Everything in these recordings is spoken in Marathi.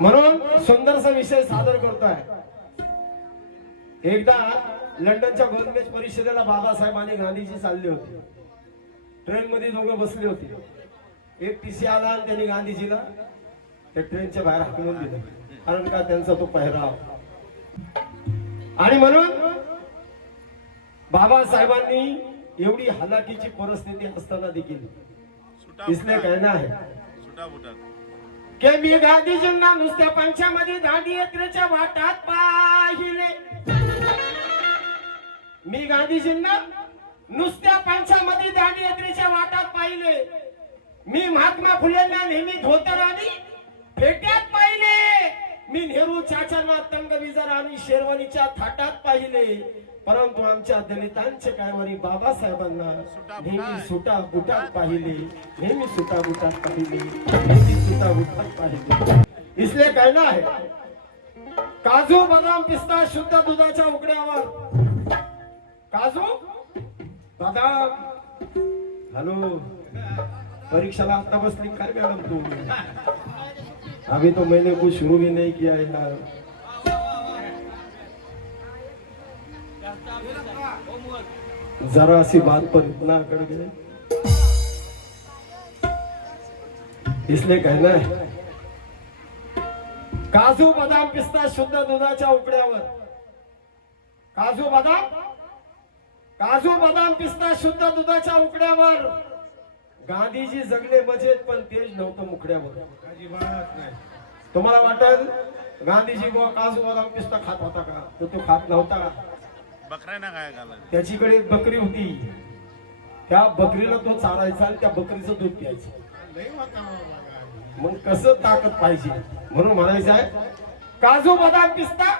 म्हणून सुंदरसा विषय सादर करतोय। एकदा लंडनच्या गोलमेज परिषदेला बाबासाहेब आणि गांधीजी चालले होते। ट्रेन मध्ये दोघं बसले होते। एक टीसी आला आणि त्यांनी गांधीजीला त्या ट्रेनच्या बाहेर हाकलून दिलं, कारण का त्यांचा तो पेहराव। आणि म्हणून बाबासाहेबांनी एवढी हलाखीची परिस्थिती असताना देखील इसलिए कहना है की मी गांधीजींना नुसत्या पंचामध्ये दांडी यात्रेच्या वाटात पाहिले। मी गांधीजींना नुसत्या पंचामध्ये दांडी यात्रेच्या वाटात पाहिले। मी महात्मा फुलेंना नेहमी धोतर आणि फेट्यात पाहिले। मी नेहरू चाचांना तंगविजार आणि शेरवानीच्या थाटात पाहिले। परंतु आमच्या दलितांचे काळवारी बाबासाहेबांना नेहमी सुटा बुटात पाहिले, नेहमी सुटा बुटात पाहिले, नेहमी सुटा बुटात पाहिले। इसलिए कहना है, काजू बदाम पिस्ता शुद्ध दुधाच्या उकड्यावर, काजू बदाम। हॅलो, परीक्षाला आता बसली काय मॅडम तू? अभी तो मैंने कुछ शुरू भी नहीं किया यार। जरा सी बात पर इतना अकड़ गए, इसलिए कहना है, काजू बदाम पिस्ता शुद्ध दुधाच्या उकड्यावर, काजू बदाम पिस्ता शुद्ध दुधाच्या उकड्यावर। गांधीजी जगले मजेत पण तेज नव्हतं मुकड्यावर। तुम्हाला वाटेल गांधीजी काजू बदाम पिस्ता खात होता का? तर तो खात नव्हता का? त्याच्याकडे एक बकरी होती, त्या बकरीला तो चारायचा आणि त्या बकरीचं दूध प्यायचं। मग कसं ताकद पाहिजे? म्हणून म्हणायचं आहे, काजू बदाम पिस्ता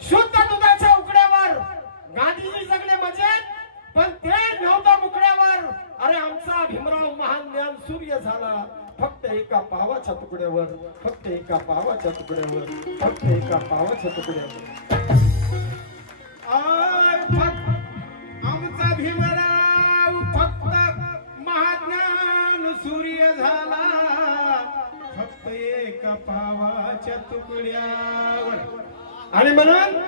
शुद्ध दुधाच्या उकड्यावर। गांधीजी जगले मजेत पण तेज नव्हतं मुकड्यावर। अरे आमचा भीमराव महान ज्ञान सूर्य झाला फक्त एका पावाच्या तुकड्यावर, फक्त एका पावाच्या तुकड्यावर, फक्त एका पावाच्या तुकड्यावर। आमचा भीमराव फक्त महाज्ञान सूर्य झाला फक्त एका पावाच्या तुकड्यावर। आणि म्हणून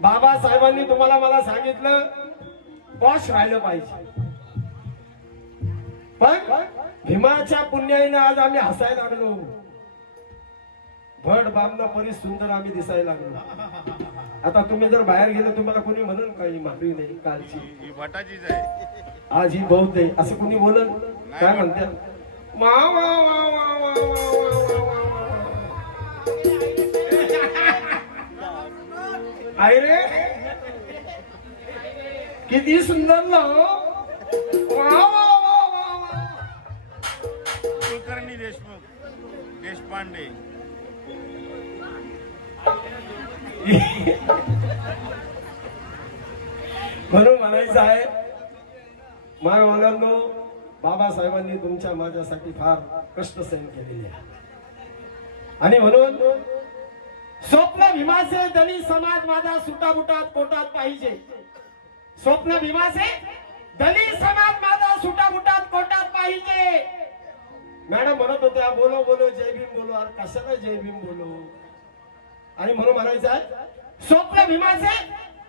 बाबासाहेबांनी तुम्हाला मला सांगितलं, पॉश राहिलं पाहिजे। पण भीमाच्या पुण्याईने आज आम्ही हसायला लागलो, भट बामना परी सुंदर आम्ही दिसायला लागलो। आता तुम्ही जर बाहेर गेले तुम्हाला कोणी म्हणून काही माफी नाही, कालची भटाचीच आहे, आज ही बहुत आहे असं कोणी बोलल? काय म्हणतात? वा वा वा वा वा रे, किती सुंदर ना! वा वा वा वा वा। कुलकर्णी देशपांडे म्हणून म्हणायचं आहे, माझ्या मुलांनो, बाबासाहेबांनी तुमच्या माझ्यासाठी फार कष्ट सहन केलेले आहे। आणि म्हणून स्वप्न भीमाचे दलित समाज माझा सुटाबुटात कोटात पाहिजे। स्वप्न भीमाचे दलित समाज माझा सुटाबुटात कोटात पाहिजे। मॅडम म्हणत होत्या, बोलो बोलो जय भीम बोलो। अरे कशाला जय भीम बोलो? आणि म्हणून म्हणायचं आहे, स्वप्न भीमाचे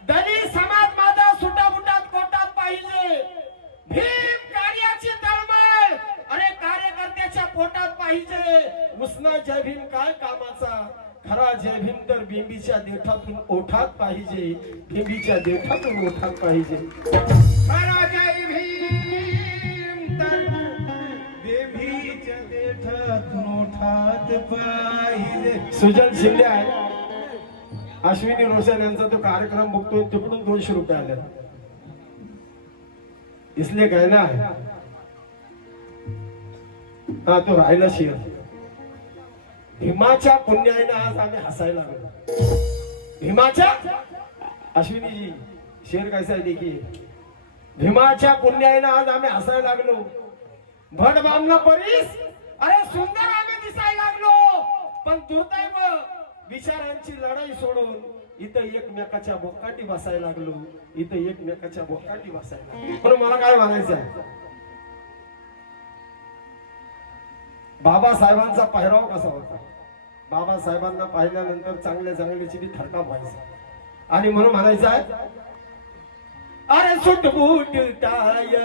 दलित समाज माझा सुटाबुटात कोटात पाहिजे। भीम कार्याची तळमळ अरे कार्यकर्त्याच्या पोटात पाहिजे। उसना जय भीम काय कामाचा? खरा जय भीम तर बिंबीच्या देठातून ओठात पाहिजे, बिंबीच्या देठातून ओठात पाहिजे। खरा जय भीम तर बिंबीच्या देठातून ओठात पाहिजे। सुजल शिंदे आहे, अश्विनी रोशन यांचा तो कार्यक्रम बघतोय, तिकडून 200 रुपये आले। इसलिए कहना है, हा तो राहिला शेर। भीमाच्या पुण्याईने आज आम्ही हसायला लागलो। भीमाच्या, अश्विनी जी शेर कैसा है देखिए, भीमाच्या पुण्याईने आज आम्ही हसायला लागलो। भट बामना परीस अरे सुंदर आम्ही दिसायला लागलो। पण दुर्दैव विचारांची लढाई सोडून इथं एकमेकाच्या बोकाटी बसायला लागलो, इथं एकमेकाच्या बोकाटी बसायला लागलो। पण मला काय म्हणायचं आहे, बाबासाहेबांचा पहिराव कसा होता? बाबासाहेबांना पाहिल्यानंतर चांगल्या चांगल्याची बी थरकाप व्हायची आणि म्हणून म्हणायचं आहे अरे सुटबूट टाय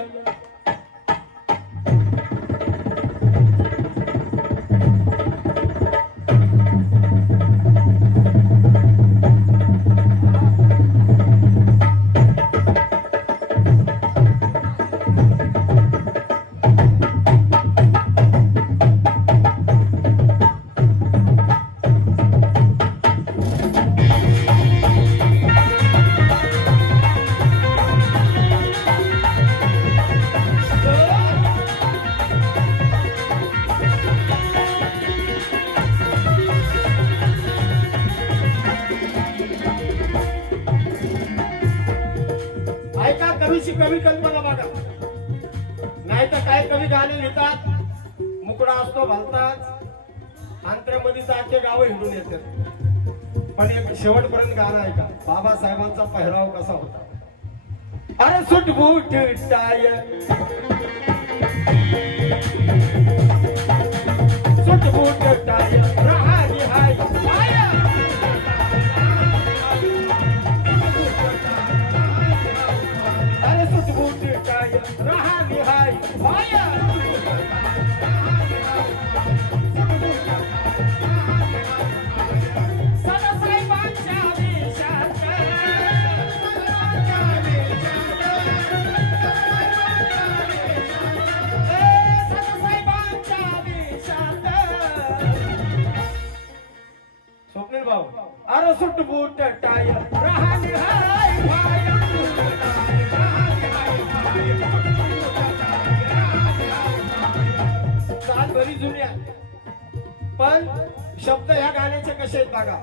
ऐका कवीची कवी कल्पना बघा नाही तर काय कवी गाणे लिहितात मुकडा असतो भलताच अंतऱ्यामध्ये आखे गाव हिंडून येतात पण एक शेवटपर्यंत गाणं ऐका बाबासाहेबांचा पहिराव कसा होता अरे सुटबूट टाय सुटबूट टाय राहानी हाय अरे सुटबूट टाय राहानी हाय सदासाहेबांच्या वेशात सदासाहेबांच्या वेशात स्वप्नील भाऊ अरे सुटबूट टाय राहानी हाय चाल बरी जुनी आहे पण शब्द ह्या गाण्याचे कसे आहेत बघा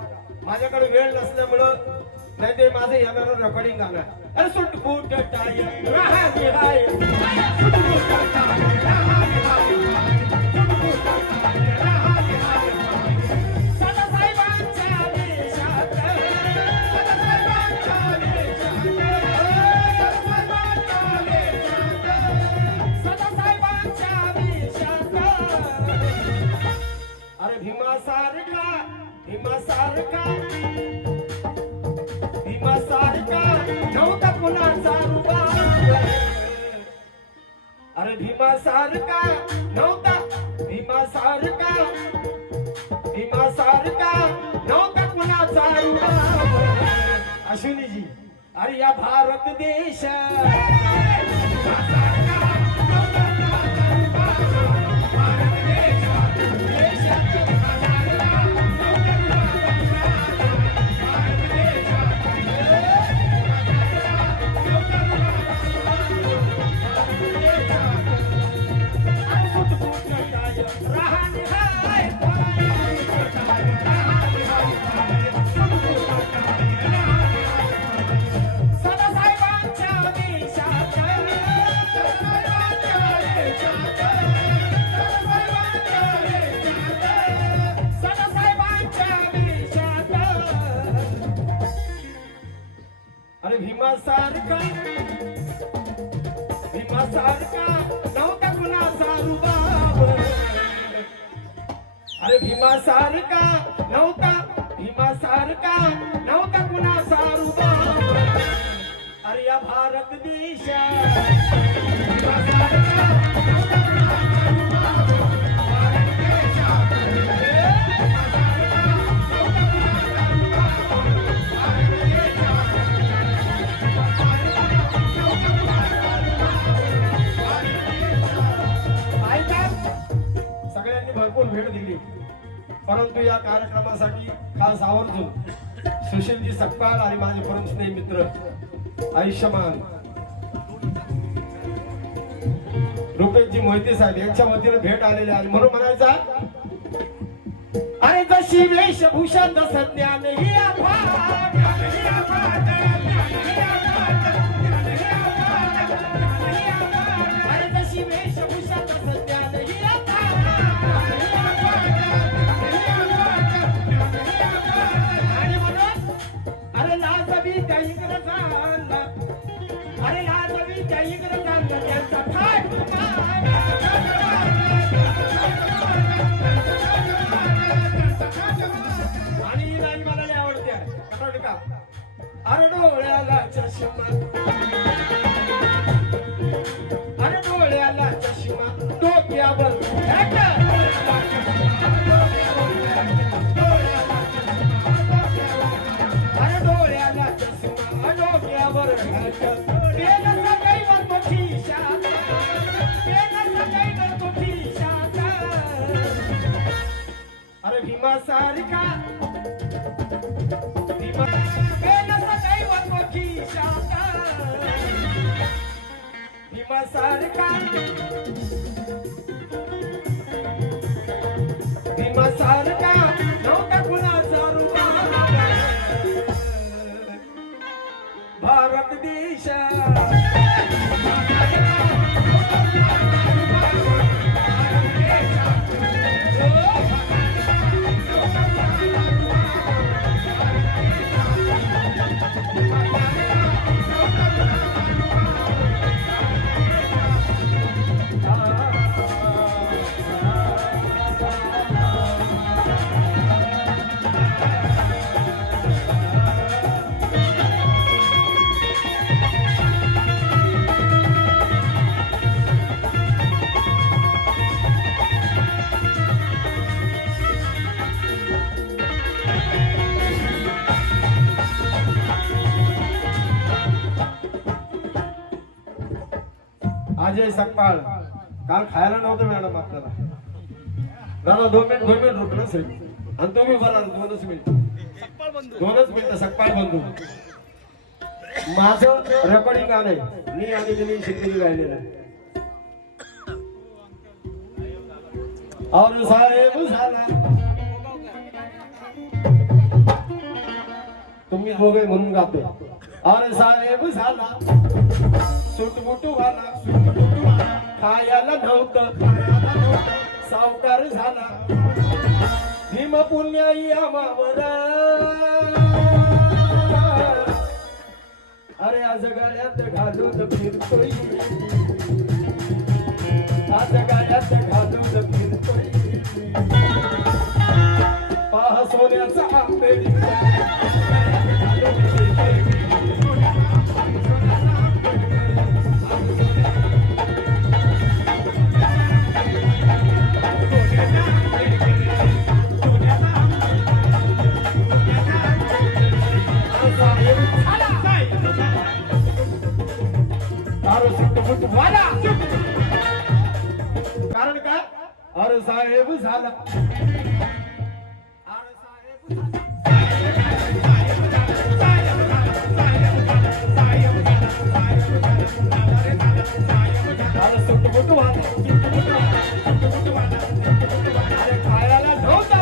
माझ्याकडे वेळ नसल्यामुळं नाही ते माझं येणारं रेकॉर्डिंग गाणं आहे अरे सुटबूट टाय राहानी हाय सदासाहेबांच्या वेशात सदासाहेबांच्या वेशात अरे भीमासारखा नव्हता कुणाचा रुबाब अरे भीमासारखा नव्हता नव्हता कुणाचा रुबाब अश्विनीजी अरे या भारत देश अरे भीमासारखा नव्हता कुणाचा रुबाब अरे भीमासारखा नव्हता कुणाचा रुबाब अरे या भारत देशात सगळ्यांनी भरपूर भेट दिली परंतु या कार्यक्रमासाठी खास आवर्जून सुशीलजी सकपाल आणि माझे परम स्नेही मित्र आयुष्यमान रुपेशजी मोहिते साहेब यांच्या वतीने भेट आलेले आहे म्हणून म्हणायचा अरे जशी वेशभूषा जसं ज्ञान ही अफाट अरे जशी वेशभूषा जसं ज्ञान ही आणि म्हणून अरे लाजवी त्या इंग्रजांना त्यांचा ठाट मार का अरे डोळ्याला चष्मा अरे डोळ्याला चष्मा डोक्यावर hat. अरे डोळ्याला चष्मा डोक्यावर hat. पेन सकाळी भरतो खिशात पेन सकाळी भरतो खिशात अरे भीमा सारखा भीमा पेन सकाळी भरतो खिशात भीमा सारखा भीमा सारखा नव्हता कुणाचा रुबाब भारत देश अजय सकपाळ काल खायला नव्हतं मॅडम आपल्याला दादा 2 मिनिट रुकलं सर आणि तुम्ही बरा 2च मिनिट 2च मिनिट सकपाळ बंधू माझं रेकॉर्डिंग आलंय मी आणि त्यांनी शिकलेली गायलेलं और साहेब झाला तुम्ही दोघे म्हणून गातो और साहेब झाला सुटमुटू वाला खायला नव्हतं सावकार झाला भीम पुण्याई आमावर अरे आज गाड्यात घालून फिरतोय आज गाड्यात घालून फिरतोय पाह सोन्याचा आंबेडी कारण काय अरे साहेब झाला खायला नव्हता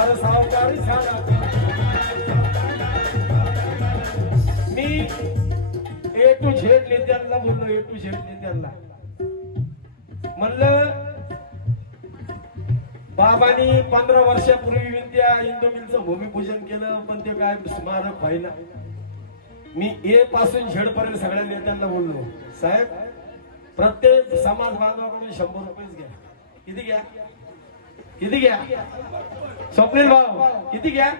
अरे सावकारी झाला मी A to Z नेत्यांना बोललो A to Z नेत्यांना म्हणलं बाबांनी 15 वर्षापूर्वी विद्या इंदू मिलचं भूमिपूजन केलं पण ते काय स्मारक व्हायला मी A पासून Z पर्यंत सगळ्या नेत्यांना बोललो साहेब प्रत्येक समाज बांधवाकडून 100 रुपये घ्या किती घ्या स्वप्नील भाऊ किती घ्या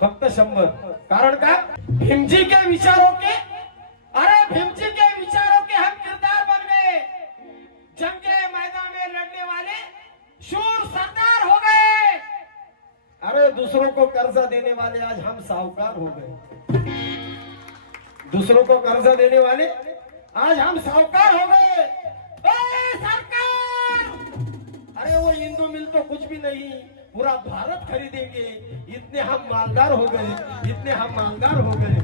फक्त 100 कारण का भीमजी के विचारों के अरे भीमजी के विचारों के हम किरदार बन गए जंग के मैदान में लड़ने वाले शूर सरदार हो गए अरे दूसरों को कर्जा देने वाले आज हम साहूकार हो गए दूसरों को कर्जा देने वाले आज हम साहूकार हो गए सरकार अरे वो हिंदू मिल तो कुछ भी नहीं पूरा भारत खरीदेंगे इतने हम मालदार हो गए इतने हम मालदार हो गए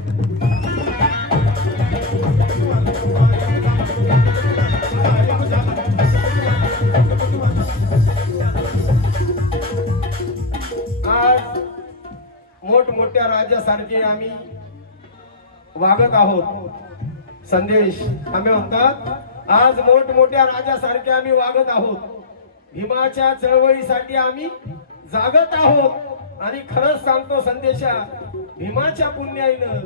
आज मोठमोठ्या राज्यासारखे आम्ही वागत आहोत संदेश आम्ही म्हणतात आज मोठमोठ्या राजासारखे आम्ही वागत आहोत भीमाच्या चळवळीसाठी आम्ही जागत आहोत आणि खरंच सांगतो संदेशा भीमाच्या पुण्याईनं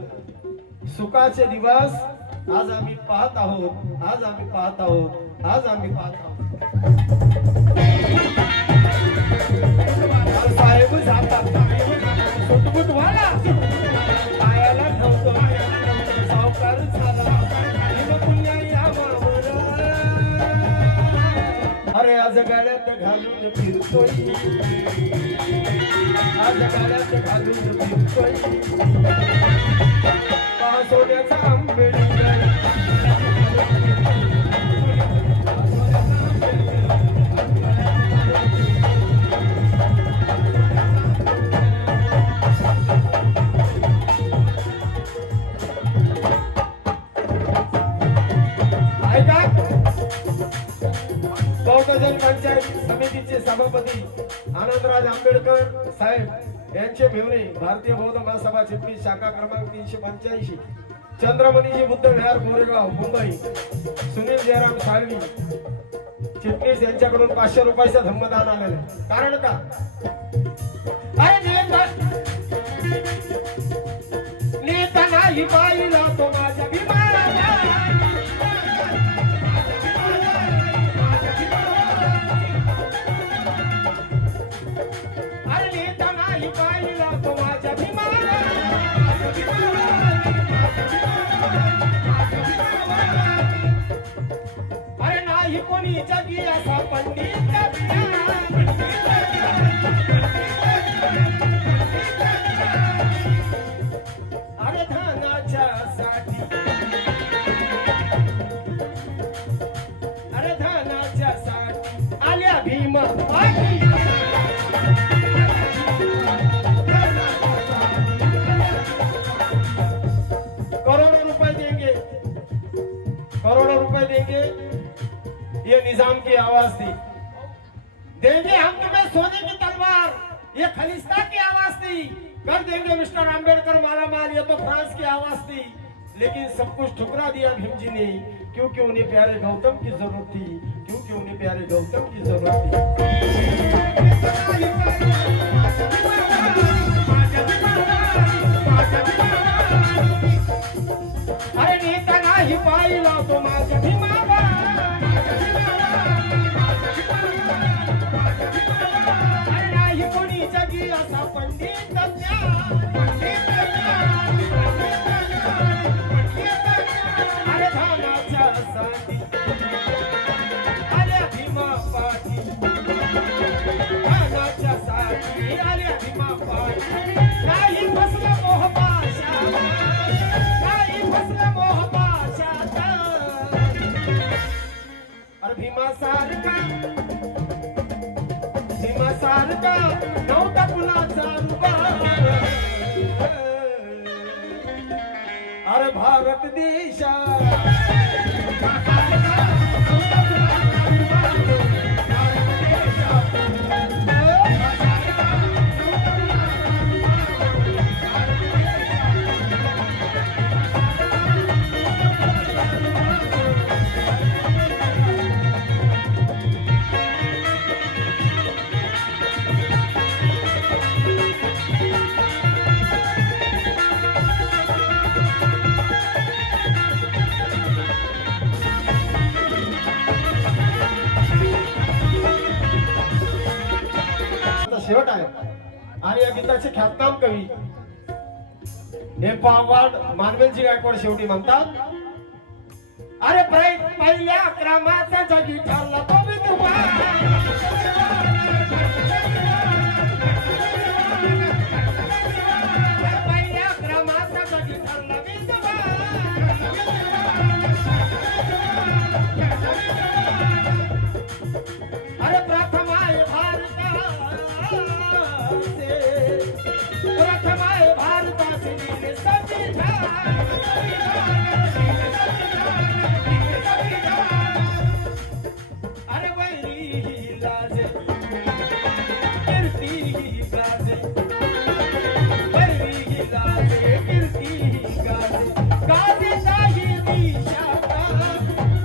सुखाचे दिवस आज आम्ही पाहत आहोत आज आम्ही पाहत आहोत आज आम्ही पाहत आहोत साहेब जातात घालून फिरतोय आज गाड्यात घालून फिरतोय पहा सोन्याचा आंबेडकर ऐका बहुजन पंचायत समितीचे सभापती आनंदराज आंबेडकर साहेब यांचे मेहुणे भारतीय बौद्ध महासभा चिटणीस शाखा क्रमांक 385 चंद्रमणीजी बुद्ध विहार गोरेगाव मुंबई सुनील जयराम साळवी चिटणीस यांच्याकडून 500 रुपयाचं धम्मदान आलेलं आहे. कारण का अरे नेता नाही पाहिला तो माझ्या अरे नाही कोणी जगी असा पंडित अरे धनाच्या साठी अरे धनाच्या साठी आल्या भीम करोड़ों रुपए देंगे ये निजाम की आवाज थी देंगे हम तुम्हें सोने की तलवार ये खलिस्ता की आवाज थी कर देंगे मिस्टर आंबेडकर माला माल ये तो फ्रांस की आवाज थी लेकिन सब कुछ ठुकरा दिया भीम जी ने क्योंकि उन्हें प्यारे गौतम की जरूरत थी क्योंकि उन्हें प्यारे गौतम की जरूरत अरे नेता नाही पाहिला तो माझ्या भीमाला अरे नाही कोणी जगी असा पंडित अरे धानाच्या साठी आल्या भीमा पाठी धानाच्या साठी आल्या भीमा पाठी नाही फसला मोहपाशा भीमा सारखा नव्हता कुणाचा अरे भारत देशा शेवट आहे आणि या गीताचे ख्यातनाम कवी हे पावाड मानवेलजी गायकवाड शेवटी म्हणतात अरे पहिल्या क्रमाचा जगी ठरला तो विधवा पहिल्या क्रमाचा जगी ठरला विधवा अरे प्रथम आहे भारताचे अरे वैरी ही लाजे कीर्ती ही गाजे वैरी ही लाजे कीर्ती ही गाजे गाजे नाही दिशाता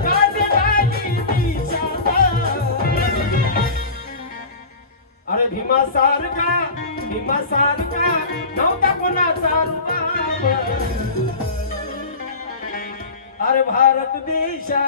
गाजे नाही दिशाता अरे भीमा सारखा नव्हता कोणाचा अरे भारत देशा